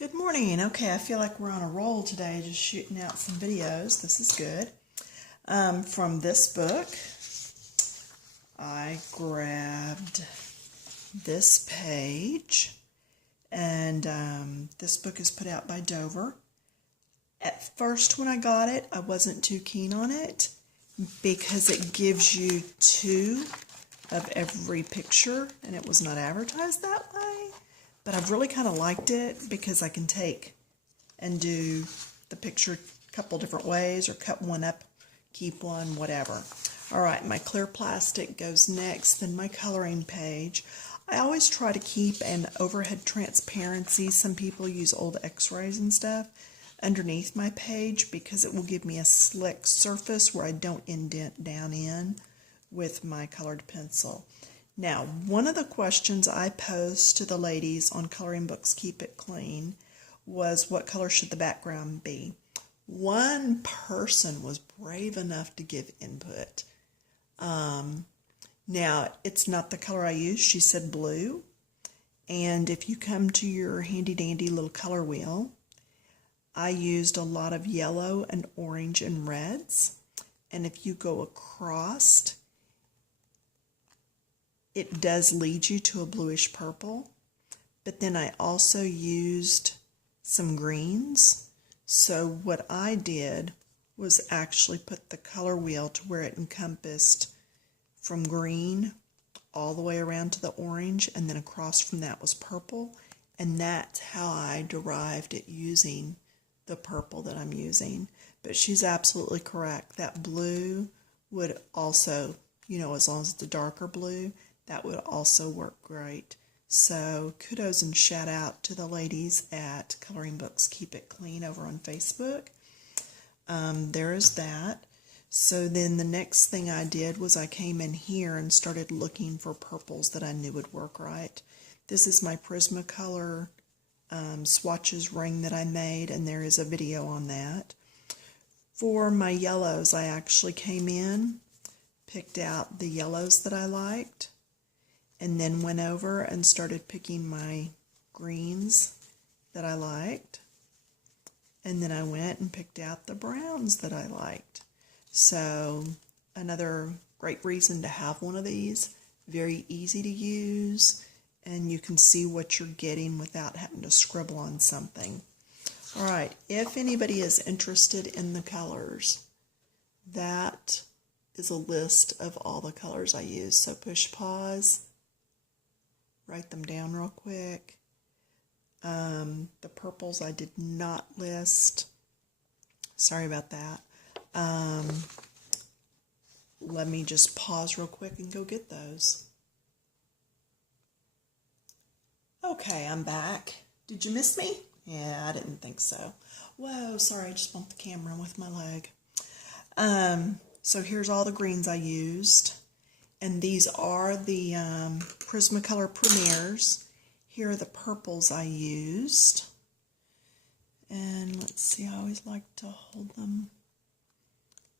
Good morning. Okay, I feel like we're on a roll today, just shooting out some videos. This is good. From this book, I grabbed this page, and this book is put out by Dover. At first, when I got it, I wasn't too keen on it because it gives you two of every picture, and it was not advertised that way. But I've really kind of liked it because I can take and do the picture a couple different ways, or cut one up, keep one, whatever. All right, my clear plastic goes next, then my coloring page. I always try to keep an overhead transparency. Some people use old x-rays and stuff underneath my page because it will give me a slick surface where I don't indent down in with my colored pencil. Now, one of the questions I posed to the ladies on Coloring Books Keep It Clean was, what color should the background be? One person was brave enough to give input. Now, it's not the color I use. She said blue. And if you come to your handy-dandy little color wheel, I used a lot of yellow and orange and reds. And if you go across, it does lead you to a bluish purple, but then I also used some greens. So what I did was actually put the color wheel to where it encompassed from green all the way around to the orange, and then across from that was purple, and that's how I derived it using the purple that I'm using. But she's absolutely correct. That blue would also, as long as it's a darker blue, that would also work great. So kudos and shout out to the ladies at Coloring Books Keep It Clean over on Facebook. There is that. So then the next thing I did was I came in here and started looking for purples that I knew would work right. This is my Prismacolor swatches ring that I made, and there is a video on that. For my yellows, I actually came in, picked out the yellows that I liked, and then went over and started picking my greens that I liked. And then I went and picked out the browns that I liked. So another great reason to have one of these. Very easy to use, and you can see what you're getting without having to scribble on something. All right, if anybody is interested in the colors, that is a list of all the colors I use. So push pause. Write them down real quick. The purples I did not list. Sorry about that. Let me just pause real quick and go get those. Okay, I'm back. Did you miss me? Yeah, I didn't think so. Whoa, sorry, I just bumped the camera with my leg. So here's all the greens I used. And these are the Prismacolor Premieres. Here are the purples I used. And let's see, I always like to hold them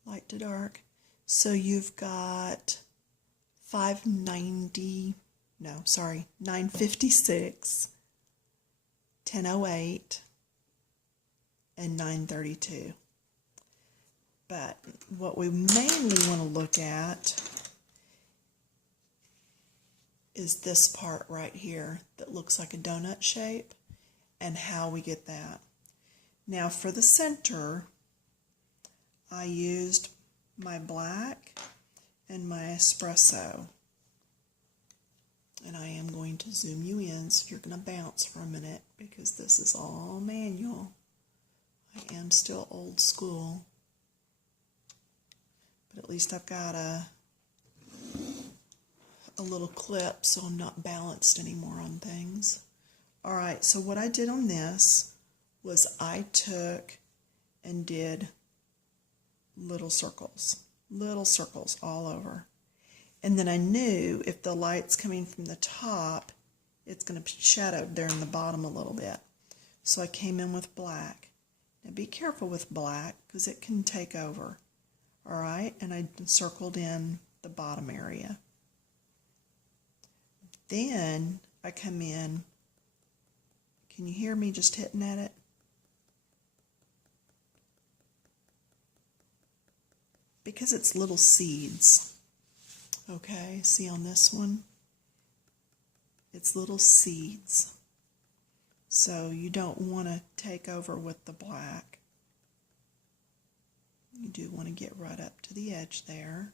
light to dark. So you've got 956, 1008, and 932. But what we mainly want to look at is this part right here that looks like a donut shape, and how we get that. Now for the center, I used my black and my espresso. And I am going to zoom you in so you're going to bounce for a minute because this is all manual. I am still old school. But at least I've got a little clip so I'm not balanced anymore on things. All right, so what I did on this was I took and did little circles all over. And then I knew if the light's coming from the top, it's going to be shadowed there in the bottom a little bit. So I came in with black. Now be careful with black because it can take over. All right, and I circled in the bottom area. Then I come in Can you hear me just hitting at it? Because it's little seeds. Okay, see on this one? It's little seeds. So you don't want to take over with the black. You do want to get right up to the edge there.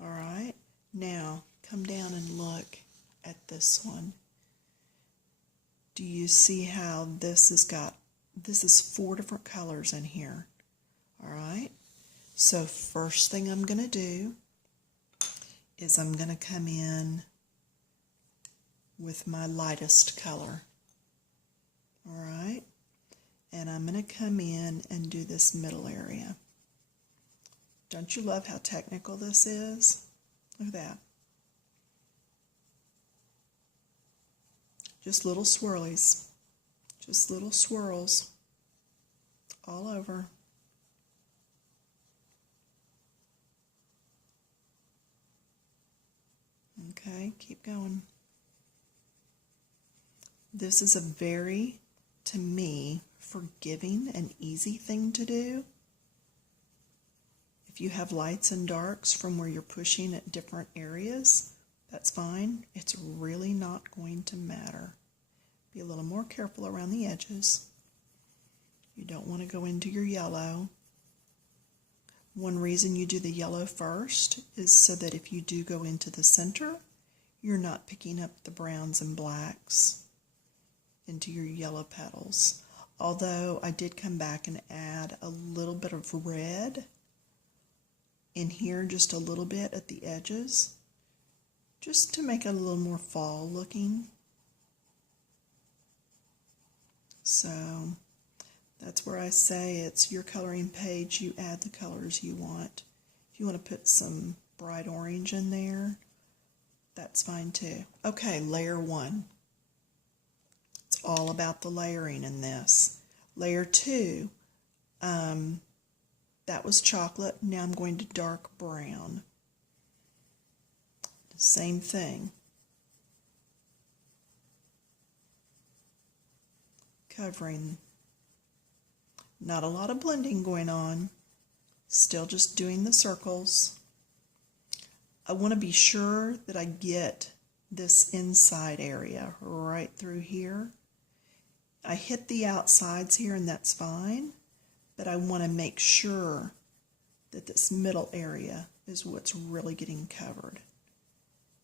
All right, now come down and look at this one. Do you see how this is 4 different colors in here? All right, so first thing I'm going to do is I'm going to come in with my lightest color. All right, and I'm going to come in and do this middle area. Don't you love how technical this is? Look at that. Just little swirlies. Just little swirls all over. Okay, keep going. This is a very, to me, forgiving and easy thing to do. If you have lights and darks from where you're pushing at different areas, that's fine. It's really not going to matter. Be a little more careful around the edges. You don't want to go into your yellow. One reason you do the yellow first is so that if you do go into the center, you're not picking up the browns and blacks into your yellow petals. Although I did come back and add a little bit of red in here, just a little bit at the edges, just to make it a little more fall looking. So that's where I say it's your coloring page. You add the colors you want. If you want to put some bright orange in there, that's fine too. Okay, layer 1. It's all about the layering in this. Layer 2, that was chocolate. Now I'm going to dark brown. Same thing. Covering. Not a lot of blending going on. Still just doing the circles. I want to be sure that I get this inside area right through here. I hit the outsides here and that's fine, but I want to make sure that this middle area is what's really getting covered.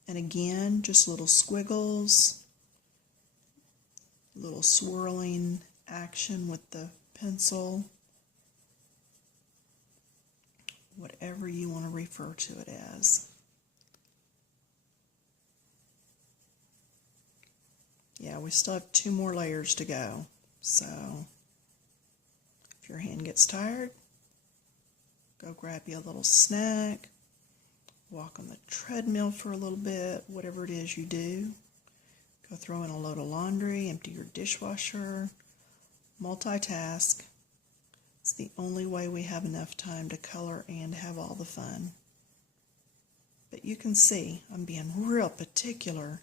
And again, just little squiggles, little swirling action with the pencil, whatever you want to refer to it as. Yeah, we still have 2 more layers to go, so if your hand gets tired, go grab you a little snack, walk on the treadmill for a little bit, whatever it is you do. Go throw in a load of laundry, empty your dishwasher, multitask. It's the only way we have enough time to color and have all the fun. But you can see I'm being real particular.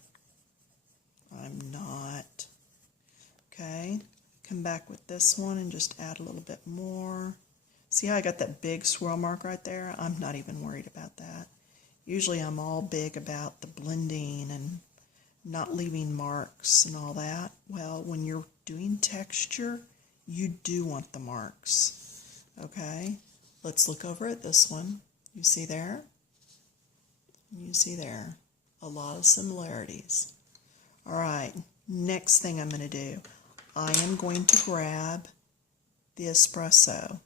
I'm not. Okay, come back with this one and just add a little bit more. See how I got that big swirl mark right there? I'm not even worried about that. Usually I'm all big about the blending and not leaving marks and all that. Well, when you're doing texture, you do want the marks. Okay, let's look over at this one. You see there? You see there. A lot of similarities. All right, next thing I'm going to do, I am going to grab the espresso,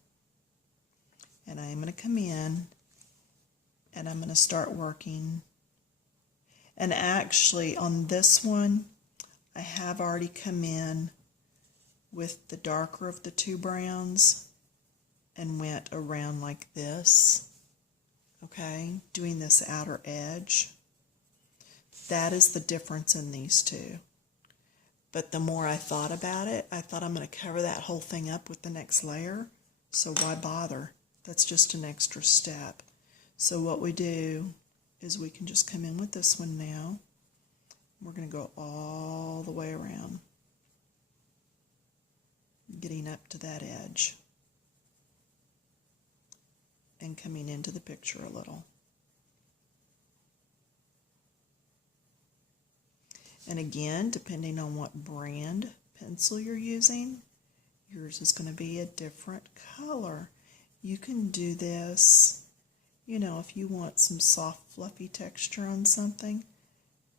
and I am going to come in, and I'm going to start working. And actually, on this one, I have already come in with the darker of the 2 browns and went around like this, okay, doing this outer edge. That is the difference in these 2. But the more I thought about it, I thought I'm going to cover that whole thing up with the next layer. So why bother? That's just an extra step. So what we do is we can just come in with this one now. We're going to go all the way around, getting up to that edge and coming into the picture a little. And again, depending on what brand pencil you're using, yours is going to be a different color. You can do this, you know, if you want some soft, fluffy texture on something,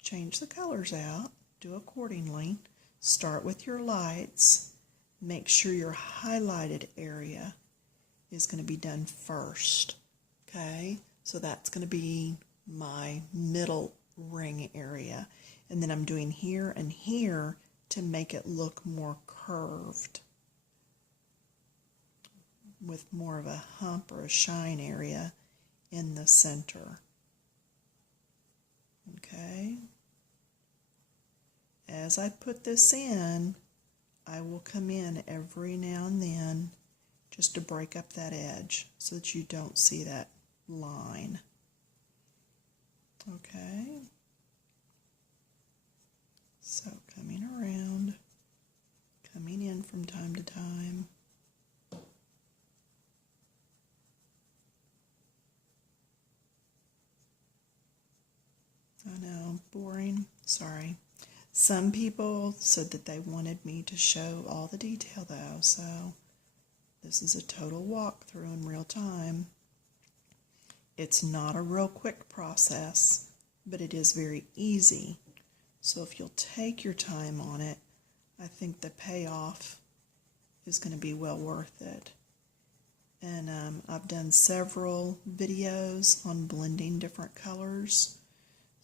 change the colors out, do accordingly. Start with your lights. Make sure your highlighted area is going to be done first, okay? So that's going to be my middle ring area. And then I'm doing here and here to make it look more curved with more of a hump or a shine area in the center. Okay? As I put this in, I will come in every now and then just to break up that edge so that you don't see that line. Okay? So coming around, coming in from time to time. I know, boring. Sorry. Some people said that they wanted me to show all the detail though, so this is a total walkthrough in real time. It's not a real quick process, but it is very easy. So if you'll take your time on it, I think the payoff is going to be well worth it. And I've done several videos on blending different colors.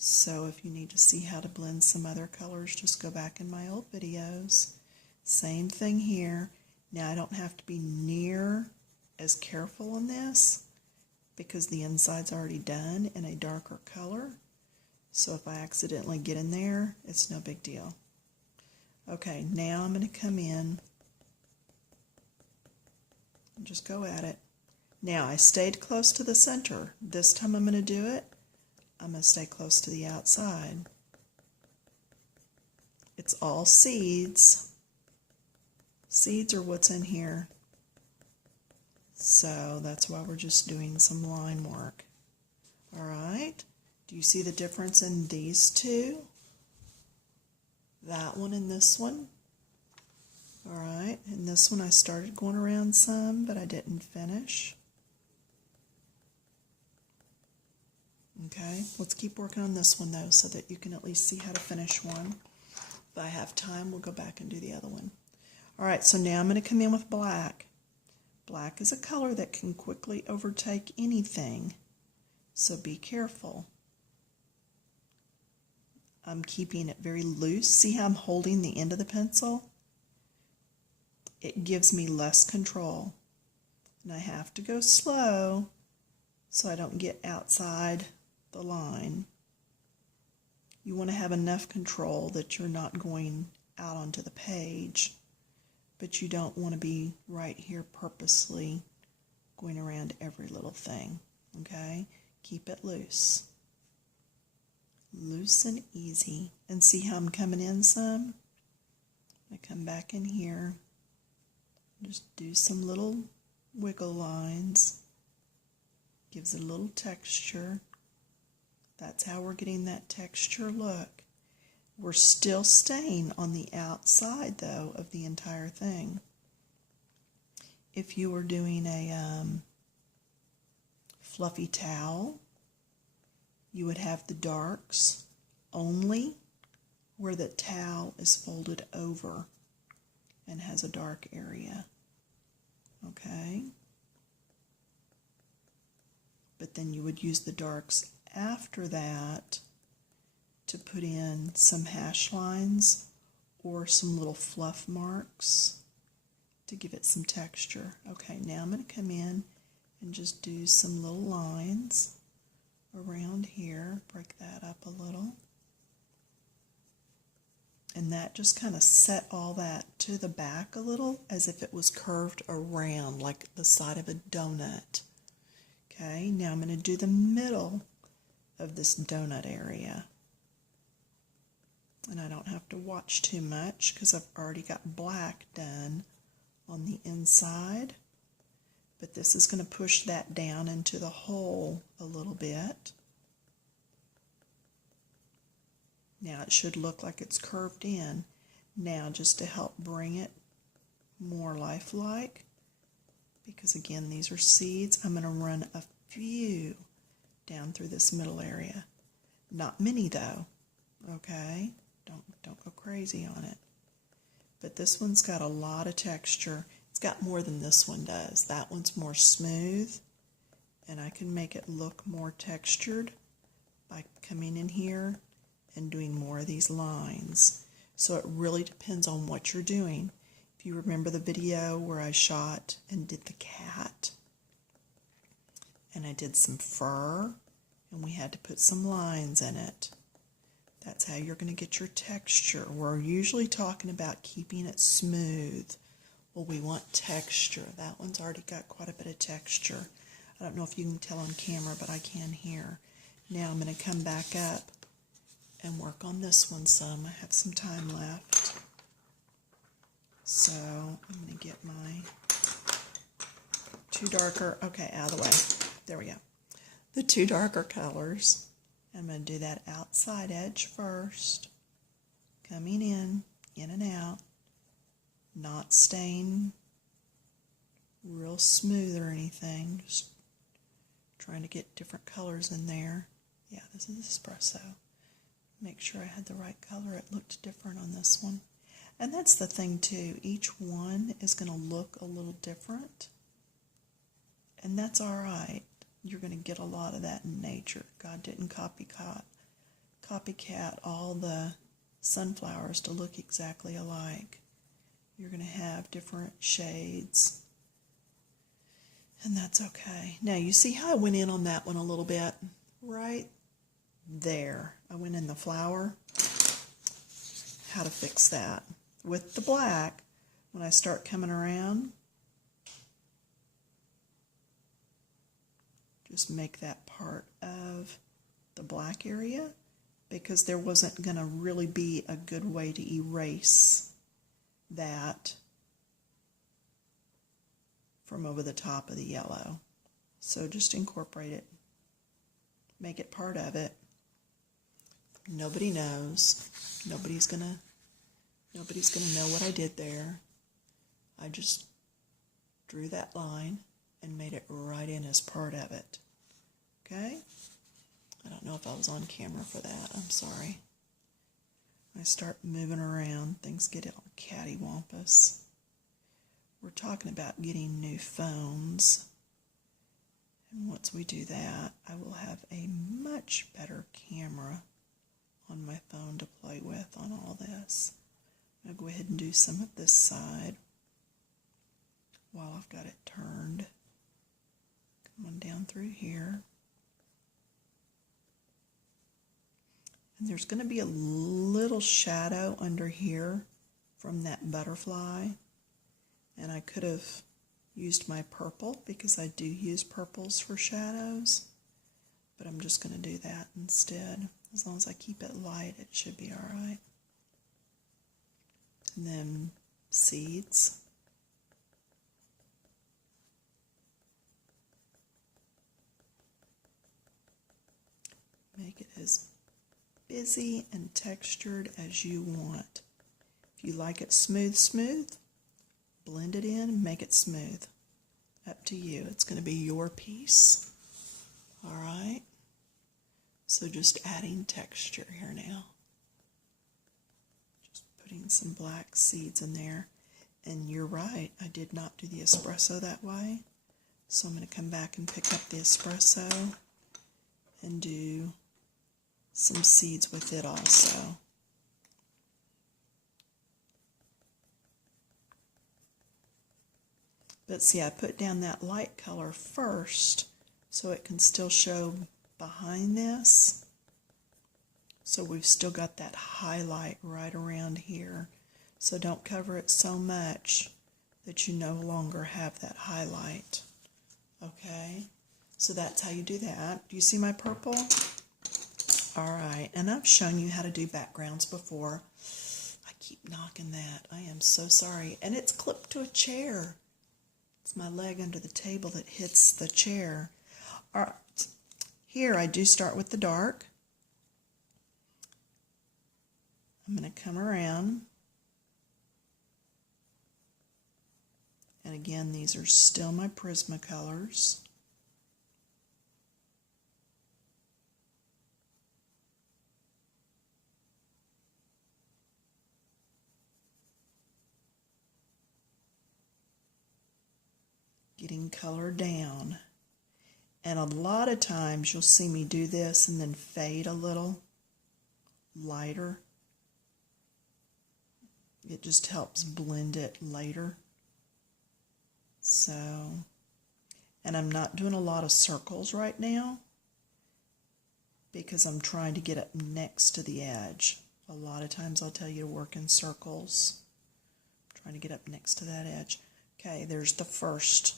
So if you need to see how to blend some other colors, just go back in my old videos. Same thing here. Now I don't have to be near as careful on this because the inside's already done in a darker color. So if I accidentally get in there, it's no big deal. Okay, now I'm going to come in and just go at it. Now I stayed close to the center. This time I'm going to do it, I'm going to stay close to the outside. It's all seeds. Seeds are what's in here. So that's why we're just doing some line work. All right. Do you see the difference in these two? That one and this one. All right, and this one I started going around some, but I didn't finish. Okay, let's keep working on this one though so that you can at least see how to finish one. If I have time, we'll go back and do the other one. All right, so now I'm going to come in with black. Black is a color that can quickly overtake anything, so be careful. I'm keeping it very loose. See how I'm holding the end of the pencil? It gives me less control. And I have to go slow so I don't get outside the line. You want to have enough control that you're not going out onto the page, but you don't want to be right here purposely going around every little thing. Okay? Keep it loose. Loose and easy. And see how I'm coming in some? I come back in here. Just do some little wiggle lines. Gives it a little texture. That's how we're getting that texture look. We're still staying on the outside, though, of the entire thing. If you were doing a fluffy towel, you would have the darks only where the towel is folded over and has a dark area. Okay? But then you would use the darks after that to put in some hash lines or some little fluff marks to give it some texture. Okay, now I'm going to come in and just do some little lines around here, break that up a little. And that just kind of set all that to the back a little as if it was curved around like the side of a donut. Okay, now I'm going to do the middle of this donut area. And I don't have to watch too much because I've already got black done on the inside. But this is going to push that down into the hole a little bit. Now it should look like it's curved in. Now just to help bring it more lifelike, because again these are seeds, I'm going to run a few down through this middle area. Not many though, okay? Don't go crazy on it. But this one's got a lot of texture. It's got more than this one does. That one's more smooth, and I can make it look more textured by coming in here and doing more of these lines. So it really depends on what you're doing. If you remember the video where I shot and did the cat, and I did some fur, and we had to put some lines in it. That's how you're going to get your texture. We're usually talking about keeping it smooth. Well, we want texture. That one's already got quite a bit of texture. I don't know if you can tell on camera, but I can here. Now I'm going to come back up and work on this one some. I have some time left. So I'm going to get my two darker, okay, out of the way. There we go. The two darker colors. I'm going to do that outside edge first, coming in and out, not staying real smooth or anything, just trying to get different colors in there. Yeah, this is espresso. Make sure I had the right color. It looked different on this one. And that's the thing too, each one is going to look a little different, and that's all right. You're going to get a lot of that in nature. God didn't copycat all the sunflowers to look exactly alike. You're going to have different shades, and that's okay. Now you see how I went in on that one a little bit? Right there. I went in the flower. How to fix that. With the black, when I start coming around, just make that part of the black area, because there wasn't going to really be a good way to erase that from over the top of the yellow. So just incorporate it. Make it part of it. Nobody knows. Nobody's gonna know what I did there. I just drew that line and made it right in as part of it. Okay? I don't know if I was on camera for that. I'm sorry. When I start moving around, things get all cattywampus. We're talking about getting new phones. And once we do that, I will have a much better camera on my phone to play with on all this. I'm going to go ahead and do some of this side while I've got it turned. Come on down through here. And there's going to be a little shadow under here from that butterfly. And I could have used my purple, because I do use purples for shadows. But I'm just going to do that instead. As long as I keep it light, it should be all right. And then seeds. Make it as busy and textured as you want. If you like it smooth, blend it in and make it smooth. Up to you. It's going to be your piece. All right? So just adding texture here now. Just putting some black seeds in there. And you're right, I did not do the espresso that way. So I'm going to come back and pick up the espresso and do some seeds with it also. But see, I put down that light color first so it can still show behind this. So we've still got that highlight right around here. So don't cover it so much that you no longer have that highlight. Okay? So that's how you do that. Do you see my purple? All right, and I've shown you how to do backgrounds before. I keep knocking that. I am so sorry. And it's clipped to a chair. It's my leg under the table that hits the chair. All right, here I do start with the dark. I'm going to come around. And again, these are still my Prismacolors. Getting color down. And a lot of times you'll see me do this and then fade a little lighter. It just helps blend it later. So, and I'm not doing a lot of circles right now because I'm trying to get it next to the edge. A lot of times I'll tell you to work in circles. I'm trying to get up next to that edge. Okay, there's the first.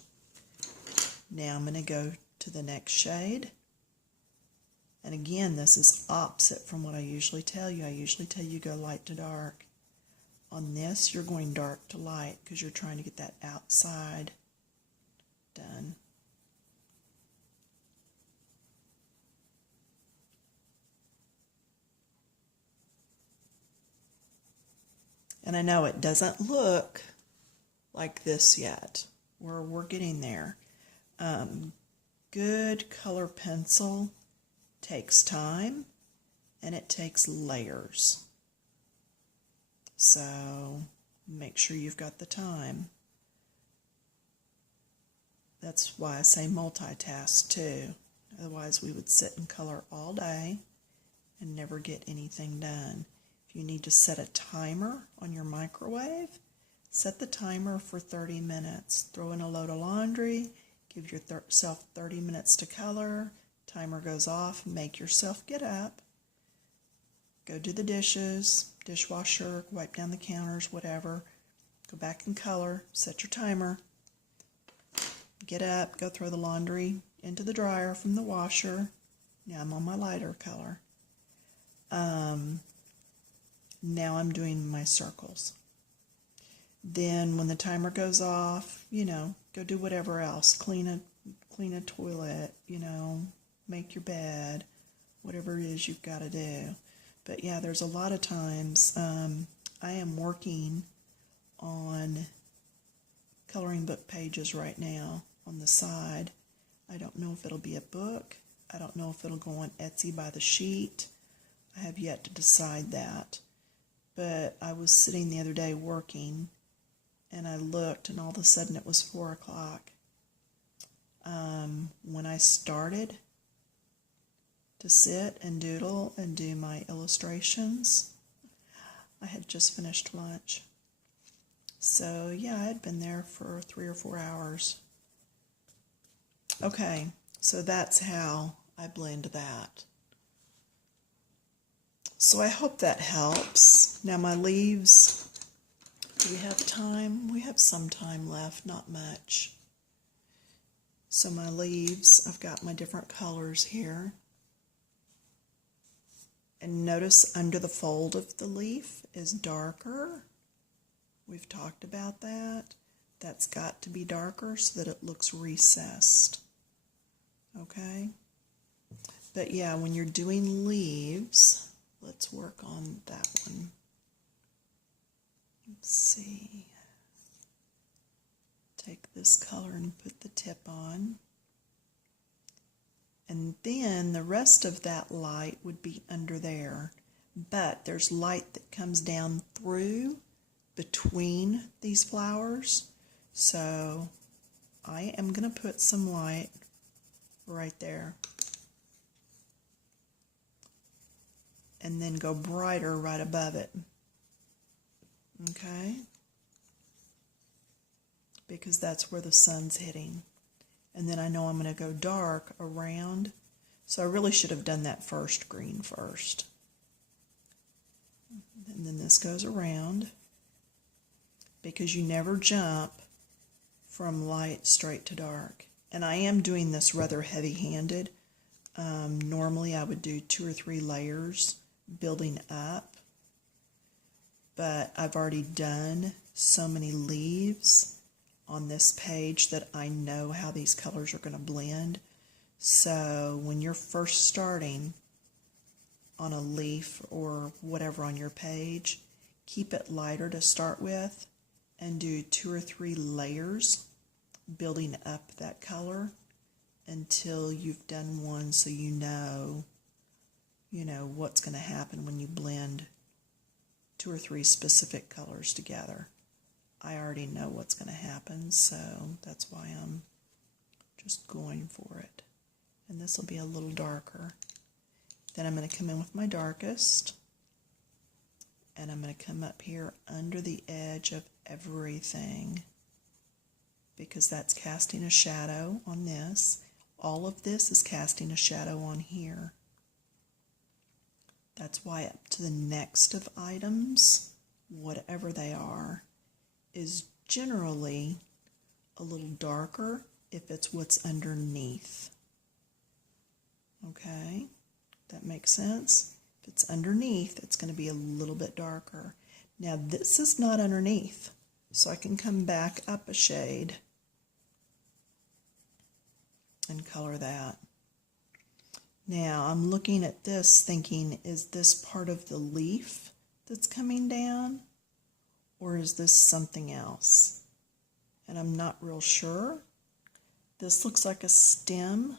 Now I'm going to go to the next shade. And again, this is opposite from what I usually tell you. I usually tell you go light to dark. On this, you're going dark to light because you're trying to get that outside done. And I know it doesn't look like this yet. We're getting there. Good color pencil takes time and it takes layers. So make sure you've got the time. That's why I say multitask too. Otherwise we would sit and color all day and never get anything done. If you need to set a timer on your microwave, set the timer for 30 minutes. Throw in a load of laundry, give yourself 30 minutes to color, timer goes off, make yourself get up, go do the dishes, dishwasher, wipe down the counters, whatever, go back and color, set your timer, get up, go throw the laundry into the dryer from the washer. Now I'm on my lighter color. Now I'm doing my circles. Then when the timer goes off, go do whatever else. Clean a toilet, make your bed, whatever it is you've got to do. But yeah, there's a lot of times I am working on coloring book pages right now on the side. I don't know if it'll be a book. I don't know if it'll go on Etsy by the sheet. I have yet to decide that. But I was sitting the other day working, and I looked, and all of a sudden it was 4 o'clock. When I started to sit and doodle and do my illustrations, I had just finished lunch. So yeah, I had been there for 3 or 4 hours. Okay, so that's how I blend that. So I hope that helps. Now my leaves, do we have time? We have some time left, not much. So my leaves, I've got my different colors here. And notice under the fold of the leaf is darker. We've talked about that. That's got to be darker so that it looks recessed. Okay? But yeah, when you're doing leaves, let's work on that one. Let's see. Take this color and put the tip on. And then the rest of that light would be under there. But there's light that comes down through between these flowers. So I am going to put some light right there. And then go brighter right above it. Okay? Because that's where the sun's hitting. And then I know I'm going to go dark around. So I really should have done that first green first. And then this goes around. Because you never jump from light straight to dark. And I am doing this rather heavy-handed. Normally I would do 2 or 3 layers building up, but I've already done so many leaves on this page that I know how these colors are going to blend. So when you're first starting on a leaf or whatever on your page, keep it lighter to start with and do 2 or 3 layers building up that color until you've done one, so you know what's going to happen when you blend 2 or 3 specific colors together. I already know what's going to happen, so that's why I'm just going for it. And this will be a little darker. Then I'm going to come in with my darkest, and I'm going to come up here under the edge of everything, because that's casting a shadow on this. All of this is casting a shadow on here. That's why up to the next of items, whatever they are, is generally a little darker if it's what's underneath. Okay, that makes sense? If it's underneath, it's going to be a little bit darker. Now this is not underneath, so I can come back up a shade and color that. Now I'm looking at this thinking, is this part of the leaf that's coming down, or is this something else? And I'm not real sure. This looks like a stem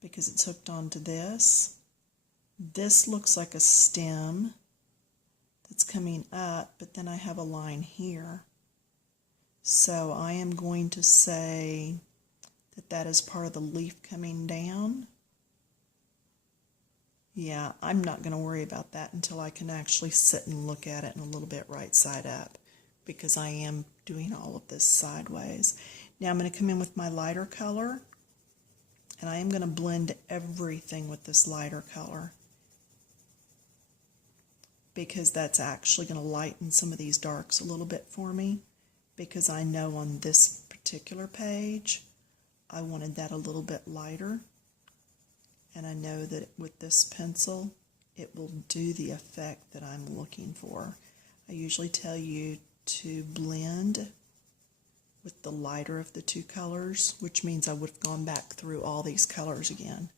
because it's hooked onto this. This looks like a stem that's coming up, but then I have a line here. So I am going to say that is part of the leaf coming down. Yeah, I'm not going to worry about that until I can actually sit and look at it in a little bit right side up, because I am doing all of this sideways. Now I'm going to come in with my lighter color, and I am going to blend everything with this lighter color, because that's actually going to lighten some of these darks a little bit for me, because I know on this particular page I wanted that a little bit lighter, and I know that with this pencil it will do the effect that I'm looking for. I usually tell you to blend with the lighter of the 2 colors, which means I would have gone back through all these colors again.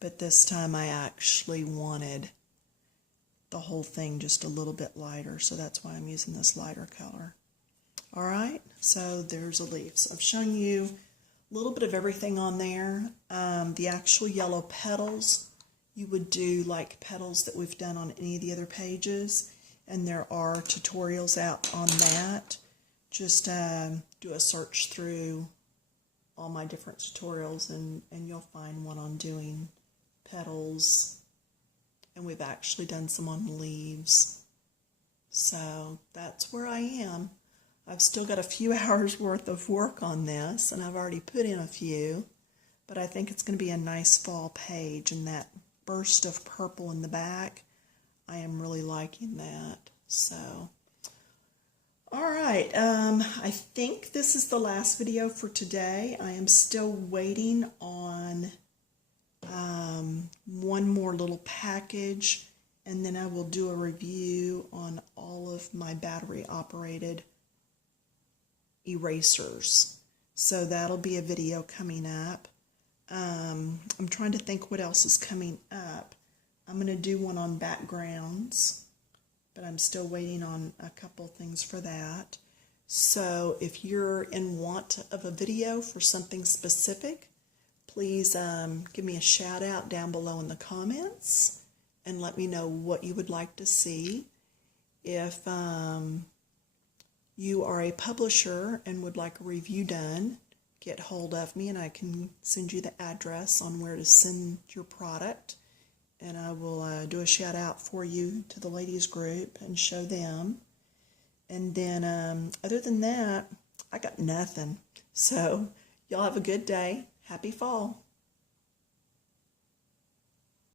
But this time I actually wanted the whole thing just a little bit lighter, so that's why I'm using this lighter color. Alright, so there's a leaf. So I've shown you a little bit of everything on there. The actual yellow petals, you would do like petals that we've done on any of the other pages, and there are tutorials out on that. Just do a search through all my different tutorials and you'll find one on doing petals, and we've actually done some on leaves. So that's where I am. I've still got a few hours worth of work on this, and I've already put in a few, but I think it's going to be a nice fall page, and that burst of purple in the back, I am really liking that. So, alright, I think this is the last video for today. I am still waiting on one more little package, and then I will do a review on all of my battery operated erasers. So that'll be a video coming up. I'm trying to think what else is coming up. I'm going to do one on backgrounds, but I'm still waiting on a couple things for that. So if you're in want of a video for something specific, please give me a shout out down below in the comments and let me know what you would like to see. If you are a publisher and would like a review done, get hold of me and I can send you the address on where to send your product, and I will do a shout out for you to the ladies group and show them. And then other than that, I got nothing. So y'all have a good day. Happy fall.